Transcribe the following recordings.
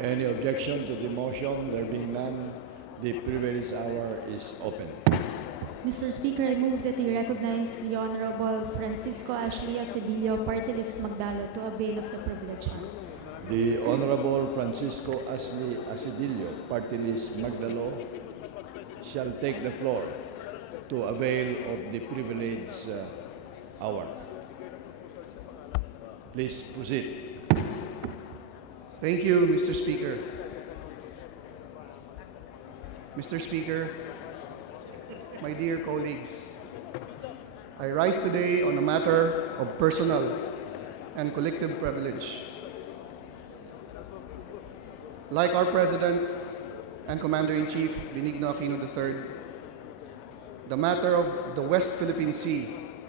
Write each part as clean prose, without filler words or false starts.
Any objection to the motion? There being none, the privilege hour is open. Mr. Speaker, I move that we recognize the Honorable Francisco Ashley Acedillo, Partylist Magdalo, to avail of the privilege. The Honorable Francisco Ashley Acedillo, Partylist Magdalo, shall take the floor to avail of the privilege hour. Please proceed. Thank you, Mr. Speaker. Mr. Speaker, my dear colleagues, I rise today on a matter of personal and collective privilege. Like our President and Commander-in-Chief, Benigno Aquino III, the matter of the West Philippine Sea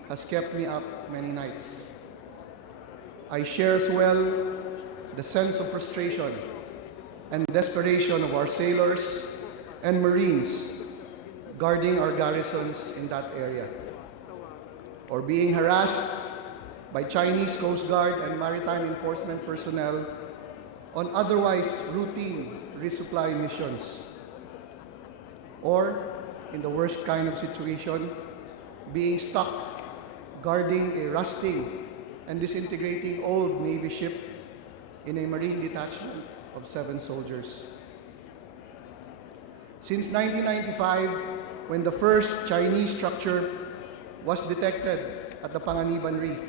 has kept me up many nights. I share as well the sense of frustration and desperation of our sailors and Marines guarding our garrisons in that area, or being harassed by Chinese Coast Guard and maritime enforcement personnel on otherwise routine resupply missions, or, in the worst kind of situation, being stuck guarding a rusting and disintegrating old Navy ship in a Marine detachment of 7 soldiers. Since 1995, when the first Chinese structure was detected at the Panganiban Reef,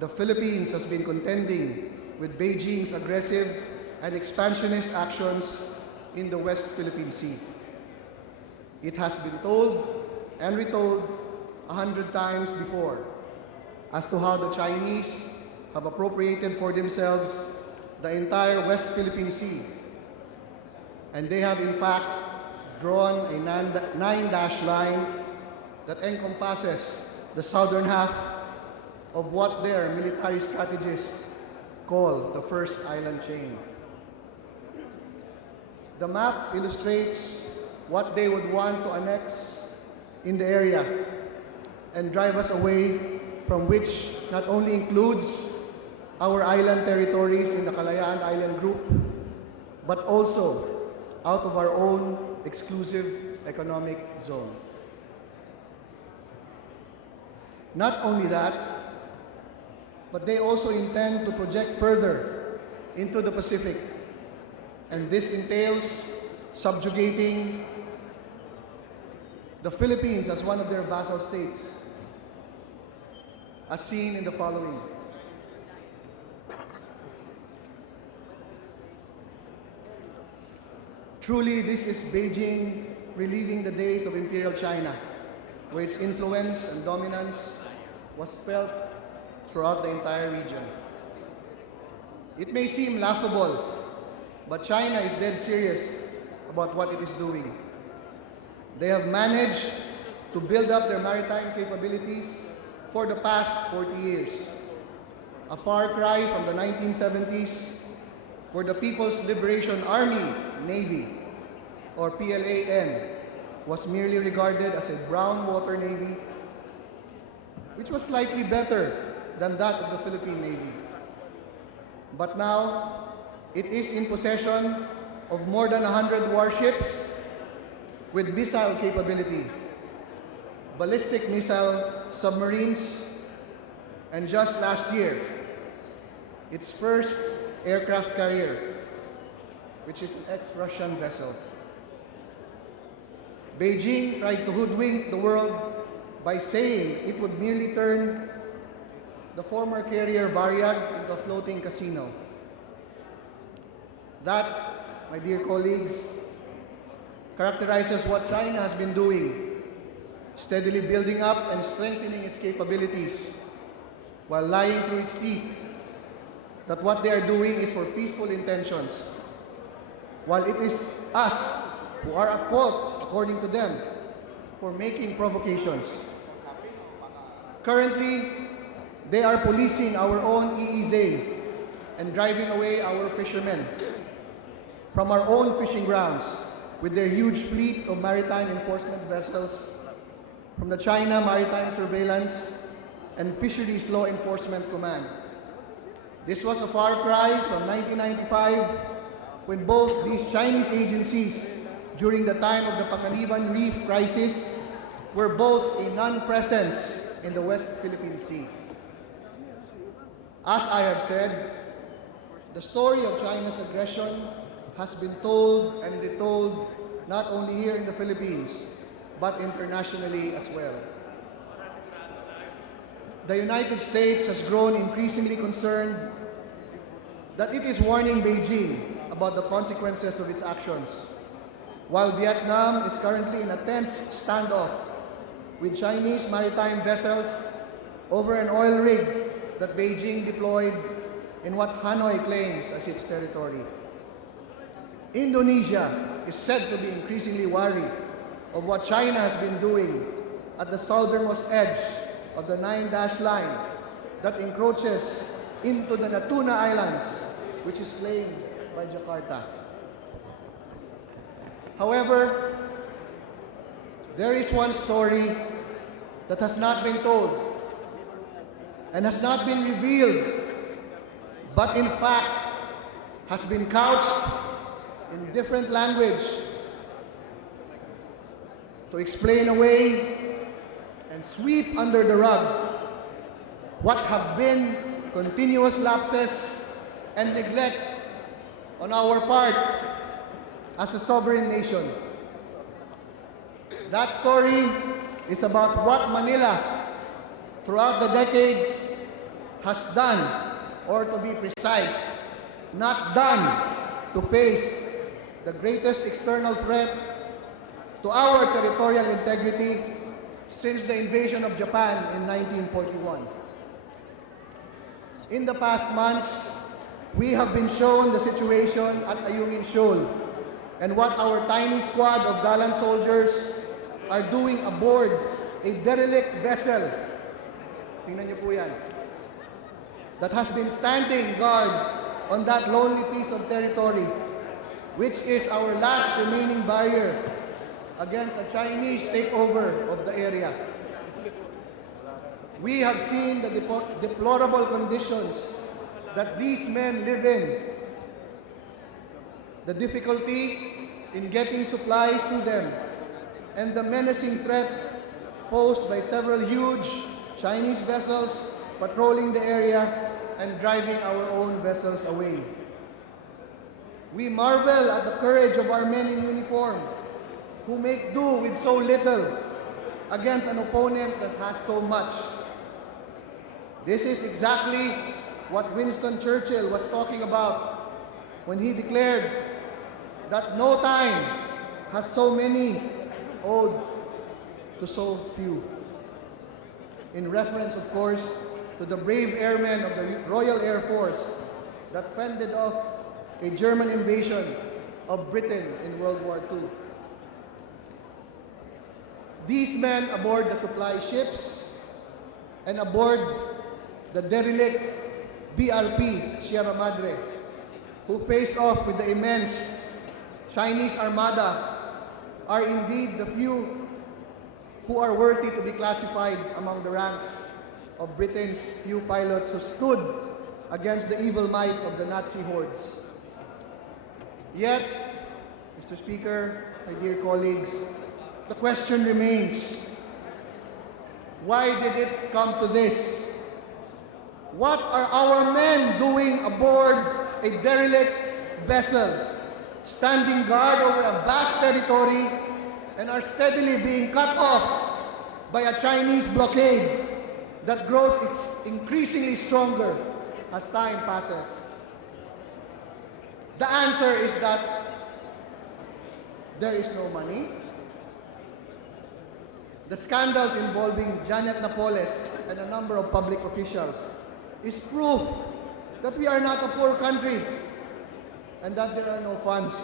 the Philippines has been contending with Beijing's aggressive and expansionist actions in the West Philippine Sea. It has been told and retold 100 times before as to how the Chinese have appropriated for themselves the entire West Philippine Sea, and they have in fact drawn a 9-dash line that encompasses the southern half of what their military strategists call the first island chain. The map illustrates what they would want to annex in the area and drive us away from, which not only includes our island territories in the Kalayaan Island Group, but also out of our own exclusive economic zone. Not only that, but they also intend to project further into the Pacific, and this entails subjugating the Philippines as one of their vassal states, as seen in the following. Truly, this is Beijing reliving the days of Imperial China, where its influence and dominance was felt throughout the entire region. It may seem laughable, but China is dead serious about what it is doing. They have managed to build up their maritime capabilities for the past 40 years, a far cry from the 1970s, where the People's Liberation Army Navy, or PLAN, was merely regarded as a brown water navy, which was slightly better than that of the Philippine Navy. But now, it is in possession of more than 100 warships with missile capability, ballistic missile submarines, and just last year, its first aircraft carrier, which is an ex-Russian vessel. Beijing tried to hoodwink the world by saying it would merely turn the former carrier Variag into a floating casino. That, my dear colleagues, characterizes what China has been doing, steadily building up and strengthening its capabilities, while lying through its teeth that what they are doing is for peaceful intentions, while it is us who are at fault, according to them, for making provocations. Currently, they are policing our own EEZ and driving away our fishermen from our own fishing grounds with their huge fleet of maritime enforcement vessels from the China Maritime Surveillance and Fisheries Law Enforcement Command. This was a far cry from 1995, when both these Chinese agencies, during the time of the Panganiban Reef crisis, were both a non-presence in the West Philippine Sea. As I have said, the story of China's aggression has been told and retold not only here in the Philippines, but internationally as well. The United States has grown increasingly concerned that it is warning Beijing about the consequences of its actions, while Vietnam is currently in a tense standoff with Chinese maritime vessels over an oil rig that Beijing deployed in what Hanoi claims as its territory. Indonesia is said to be increasingly wary of what China has been doing at the southernmost edge of the 9-dash line that encroaches into the Natuna Islands, which is claimed by Jakarta. However, there is one story that has not been told and has not been revealed, but in fact has been couched in different language to explain away and sweep under the rug what have been continuous lapses and neglect on our part as a sovereign nation. That story is about what Manila, throughout the decades, has done, or to be precise, not done, to face the greatest external threat to our territorial integrity since the invasion of Japan in 1941. In the past months, we have been shown the situation at Ayungin Shoal and what our tiny squad of gallant soldiers are doing aboard a derelict vessel, tingnan niyo po yan, that has been standing guard on that lonely piece of territory, which is our last remaining barrier against a Chinese takeover of the area. We have seen the deplorable conditions that these men live in, the difficulty in getting supplies to them, and the menacing threat posed by several huge Chinese vessels patrolling the area and driving our own vessels away. We marvel at the courage of our men in uniform who make do with so little against an opponent that has so much. This is exactly what Winston Churchill was talking about when he declared that no time has so many owed to so few. In reference, of course, to the brave airmen of the Royal Air Force that fended off a German invasion of Britain in World War II. These men aboard the supply ships and aboard the derelict BRP Sierra Madre, who faced off with the immense Chinese armada, are indeed the few who are worthy to be classified among the ranks of Britain's few pilots who stood against the evil might of the Nazi hordes. Yet, Mr. Speaker, my dear colleagues, the question remains, why did it come to this? What are our men doing aboard a derelict vessel, standing guard over a vast territory, and are steadily being cut off by a Chinese blockade that grows increasingly stronger as time passes? The answer is that there is no money. The scandals involving Janet Napoles and a number of public officials is proof that we are not a poor country and that there are no funds.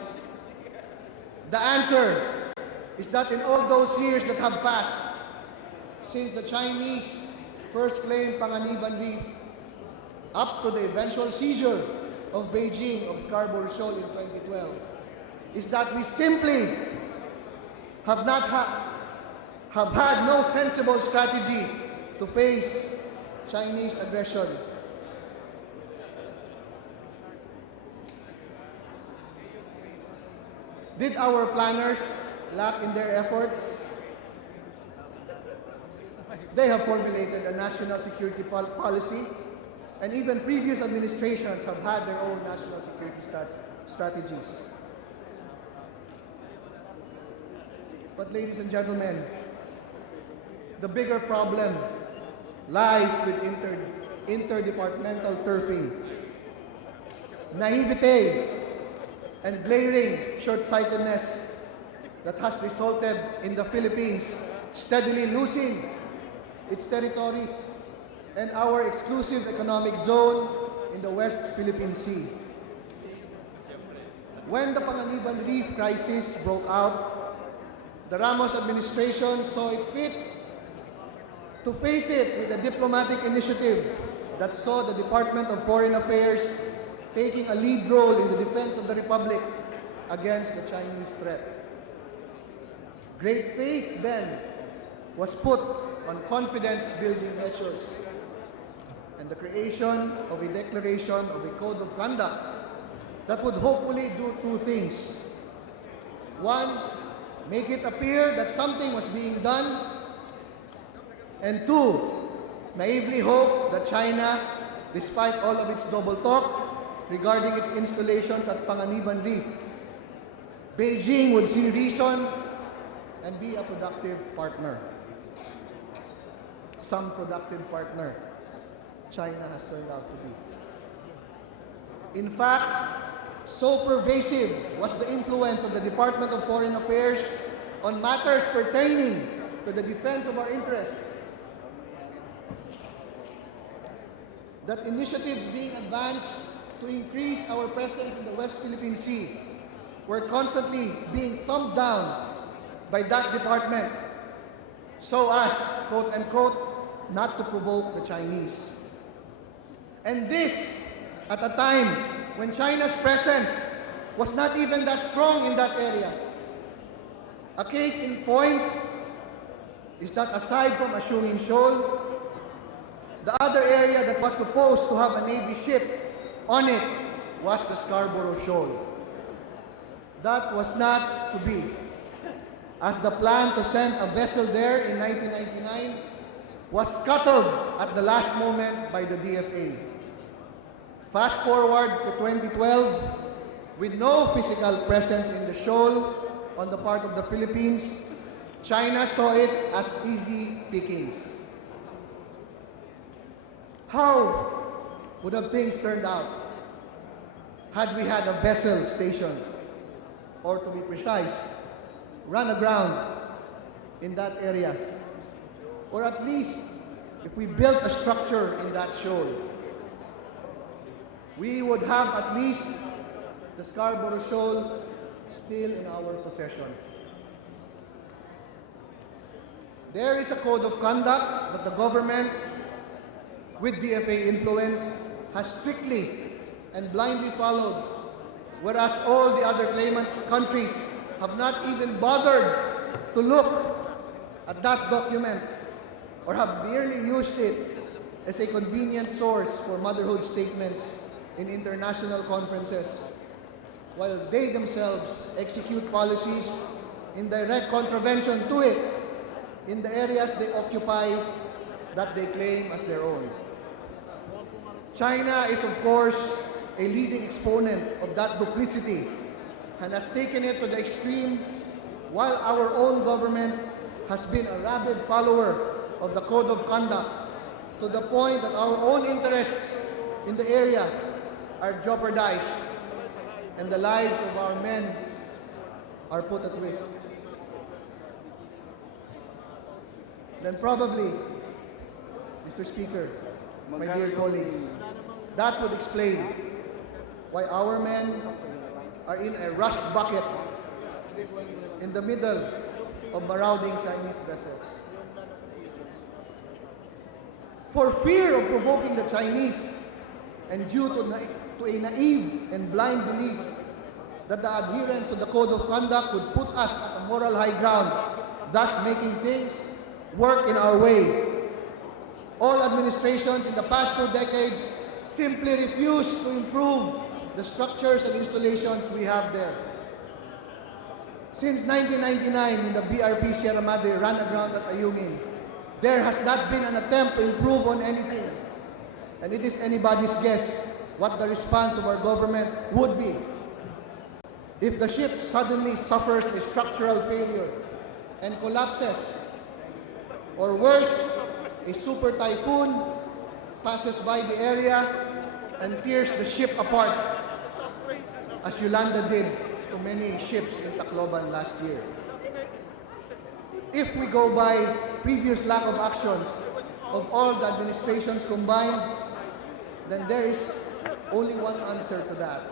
The answer is that in all those years that have passed since the Chinese first claimed Panganiban Reef up to the eventual seizure of Beijing of Scarborough Shoal in 2012, is that we simply have had no sensible strategy to face Chinese aggression. Did our planners lack in their efforts? They have formulated a national security policy, and even previous administrations have had their own national security strategies. But ladies and gentlemen, the bigger problem lies with interdepartmental turfing, naivete, and glaring short-sightedness that has resulted in the Philippines steadily losing its territories and our exclusive economic zone in the West Philippine Sea. When the Panganiban Reef crisis broke out, the Ramos administration saw it fit to face it with a diplomatic initiative that saw the Department of Foreign Affairs taking a lead role in the defense of the Republic against the Chinese threat. Great faith then was put on confidence-building measures and the creation of a declaration of a code of conduct that would hopefully do two things. One, make it appear that something was being done, and two, naively hope that China, despite all of its double talk regarding its installations at Panganiban Reef, Beijing would see reason and be a productive partner. Some productive partner China has turned out to be. In fact, so pervasive was the influence of the Department of Foreign Affairs on matters pertaining to the defense of our interests that initiatives being advanced to increase our presence in the West Philippine Sea were constantly being thumbed down by that department so as, quote unquote, not to provoke the Chinese. And this at a time when China's presence was not even that strong in that area. A case in point is that aside from Asungin Shoal, the other area that was supposed to have a Navy ship on it was the Scarborough Shoal. That was not to be, as the plan to send a vessel there in 1999 was scuttled at the last moment by the DFA. Fast forward to 2012, with no physical presence in the shoal on the part of the Philippines, China saw it as easy pickings. How would have things turned out had we had a vessel stationed, or to be precise, run aground in that area? Or at least, if we built a structure in that shoal, we would have at least the Scarborough Shoal still in our possession. There is a code of conduct that the government, with DFA influence, has strictly and blindly followed, whereas all the other claimant countries have not even bothered to look at that document or have merely used it as a convenient source for motherhood statements in international conferences, while they themselves execute policies in direct contravention to it in the areas they occupy that they claim as their own. China is, of course, a leading exponent of that duplicity and has taken it to the extreme, while our own government has been a rabid follower of the Code of Conduct, to the point that our own interests in the area are jeopardized and the lives of our men are put at risk. Then probably, Mr. Speaker, my dear colleagues, that would explain why our men are in a rust bucket in the middle of marauding Chinese vessels. For fear of provoking the Chinese, and due to a naive and blind belief that the adherence to the Code of Conduct would put us at a moral high ground, thus making things work in our way, all administrations in the past 2 decades simply refuse to improve the structures and installations we have there. Since 1999, when the BRP Sierra Madre ran aground at Ayungin, there has not been an attempt to improve on anything. And it is anybody's guess what the response of our government would be if the ship suddenly suffers a structural failure and collapses, or worse, a super typhoon passes by the area and tears the ship apart, as Yolanda did to many ships in Tacloban last year. If we go by previous lack of actions of all the administrations combined, then there is only one answer to that.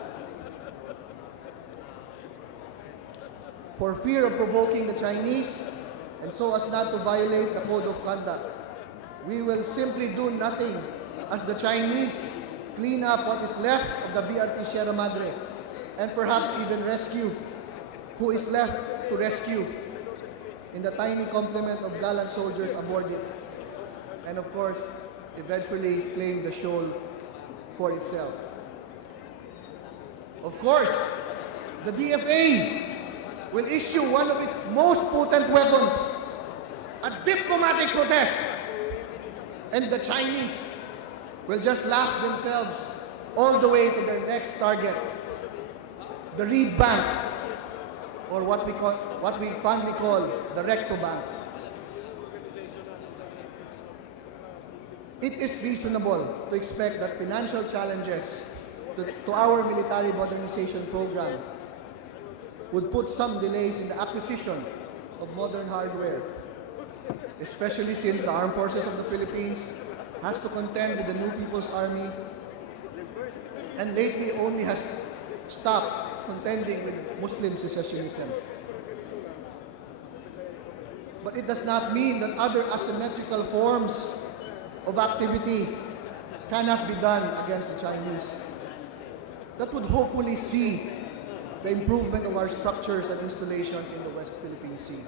For fear of provoking the Chinese, and so as not to violate the code of conduct, we will simply do nothing as the Chinese clean up what is left of the BRP Sierra Madre, and perhaps even rescue who is left to rescue in the tiny complement of gallant soldiers aboard it, and of course, eventually claim the shoal for itself. Of course, the DFA will issue one of its most potent weapons, a diplomatic protest, and the Chinese will just laugh themselves all the way to their next target, the Reed Bank, or what we fondly call the Recto Bank. It is reasonable to expect that financial challenges to our military modernization program would put some delays in the acquisition of modern hardware, especially since the Armed Forces of the Philippines has to contend with the New People's Army and lately only has stopped contending with Muslim secessionism. But it does not mean that other asymmetrical forms of activity cannot be done against the Chinese. That would hopefully see the improvement of our structures and installations in the West Philippine Sea.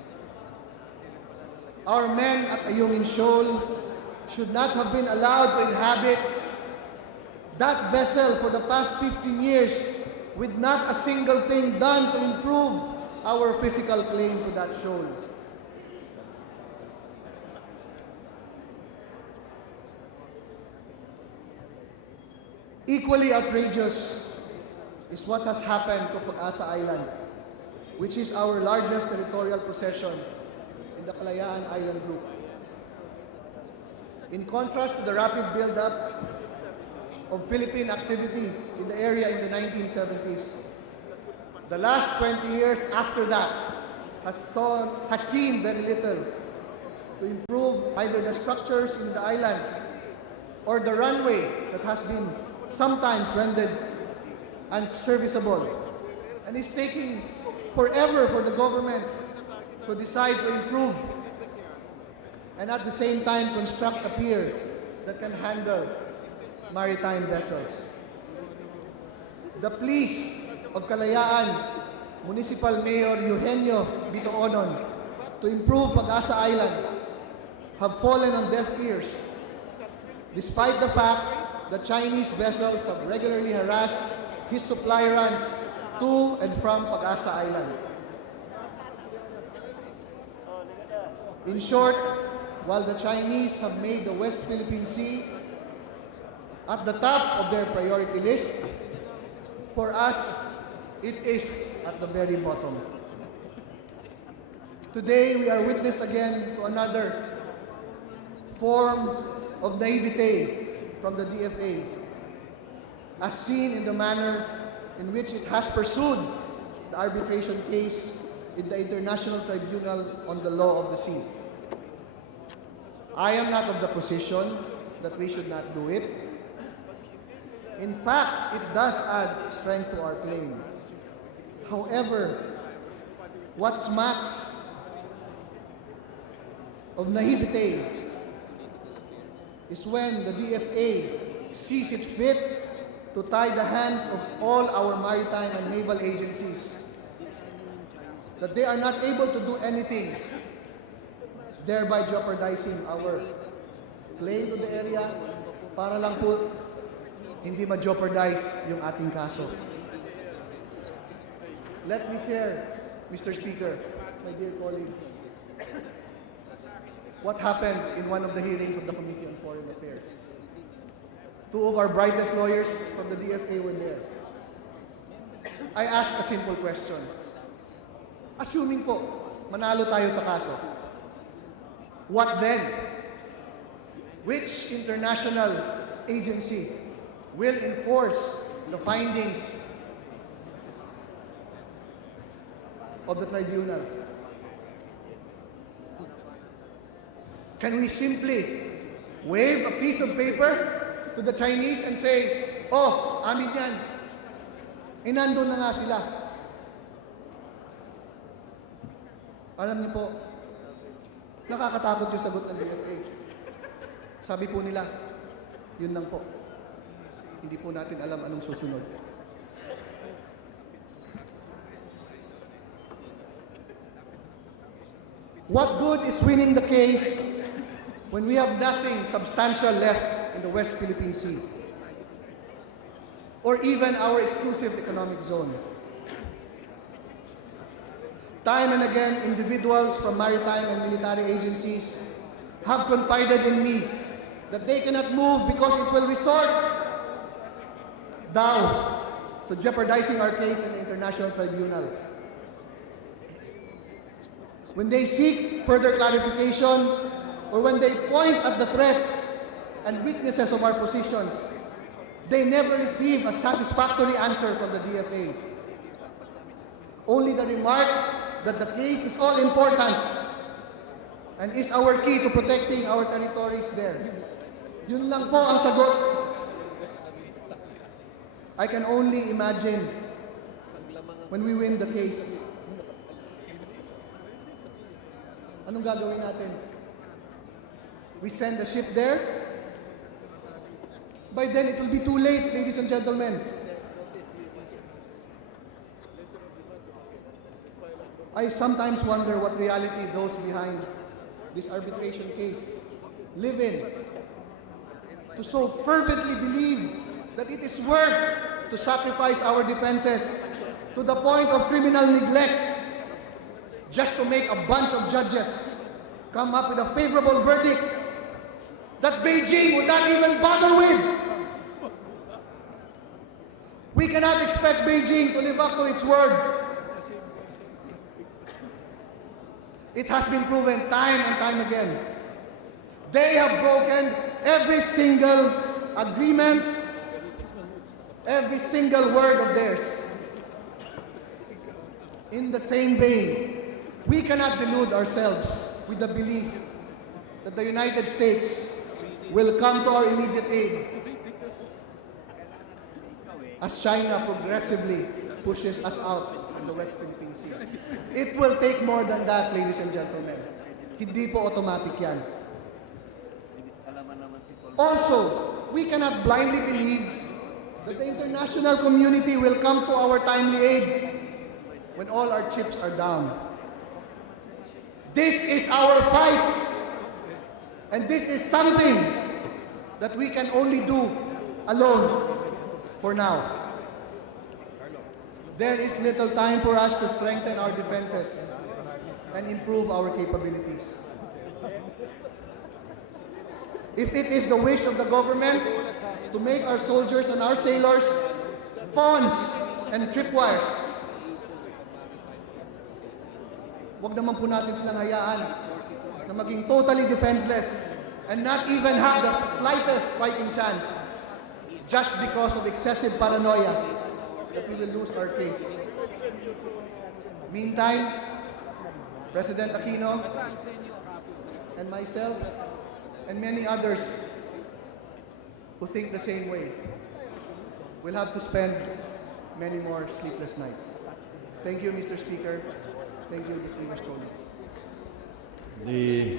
Our men at Ayungin Shoal should not have been allowed to inhabit that vessel for the past 15 years with not a single thing done to improve our physical claim to that shoal. Equally outrageous is what has happened to Pag-asa Island, which is our largest territorial possession in the Kalayaan Island Group. In contrast to the rapid build-up of Philippine activity in the area in the 1970s, the last 20 years after that has seen very little to improve either the structures in the island or the runway that has been sometimes rendered unserviceable, and it's taking forever for the government to decide to improve and at the same time construct a pier that can handle maritime vessels. The pleas of Kalayaan Municipal Mayor Eugenio Bitoonon to improve Pag-asa Island have fallen on deaf ears, despite the fact that Chinese vessels have regularly harassed his supply runs to and from Pag-asa Island. In short, while the Chinese have made the West Philippine Sea at the top of their priority list, for us, it is at the very bottom. Today, we are witness again to another form of naivete from the DFA, as seen in the manner in which it has pursued the arbitration case in the International Tribunal on the Law of the Sea. I am not of the position that we should not do it. In fact, it does add strength to our claim. However, what smacks of naivete is when the DFA sees it fit to tie the hands of all our maritime and naval agencies, that they are not able to do anything, thereby jeopardizing our claim to the area para lang po hindi ma-jeopardize yung ating kaso. Let me share Mr. Speaker, my dear colleagues, what happened in one of the hearings of the Committee on Foreign Affairs. Two of our brightest lawyers from the DFA were there. I asked a simple question. Assuming po, manalo tayo sa kaso, what then? Which international agency will enforce the findings of the tribunal? Can we simply wave a piece of paper to the Chinese and say, oh, amin yan. Nandun na nga sila. Alam niyo po, nakakatakot yung sagot ng DFA. Sabi po nila, yun lang po. Hindi po natin alam anong susunod. What good is winning the case when we have nothing substantial left in the West Philippine Sea, or even our exclusive economic zone? Time and again, individuals from maritime and military agencies have confided in me that they cannot move because it will resort down to jeopardizing our case in the International Tribunal. When they seek further clarification, or when they point at the threats and weaknesses of our positions, they never receive a satisfactory answer from the DFA. Only the remark that the case is all important and is our key to protecting our territories there. Yun lang po ang sagot. I can only imagine when we win the case. Anong gagawin natin? We send the ship there? By then, it will be too late, ladies and gentlemen. I sometimes wonder what reality those behind this arbitration case live in, to so fervently believe that it is worth to sacrifice our defenses to the point of criminal neglect just to make a bunch of judges come up with a favorable verdict that Beijing would not even bother with. We cannot expect Beijing to live up to its word. It has been proven time and time again. They have broken every single agreement, every single word of theirs. In the same vein, we cannot delude ourselves with the belief that the United States will come to our immediate aid as China progressively pushes us out in the West Philippine Sea. It will take more than that, ladies and gentlemen. Hindi po automatic yan. Also, we cannot blindly believe that the international community will come to our timely aid when all our chips are down. This is our fight, and this is something that we can only do alone for now. There is little time for us to strengthen our defenses and improve our capabilities. If it is the wish of the government to make our soldiers and our sailors pawns and tripwires, wag naman po natin silang hayaan na maging totally defenseless and not even have the slightest fighting chance just because of excessive paranoia that we will lose our case. Meantime, President Aquino and myself and many others who think the same way will have to spend many more sleepless nights. Thank you, Mr. Speaker. Thank you, distinguished colleagues. The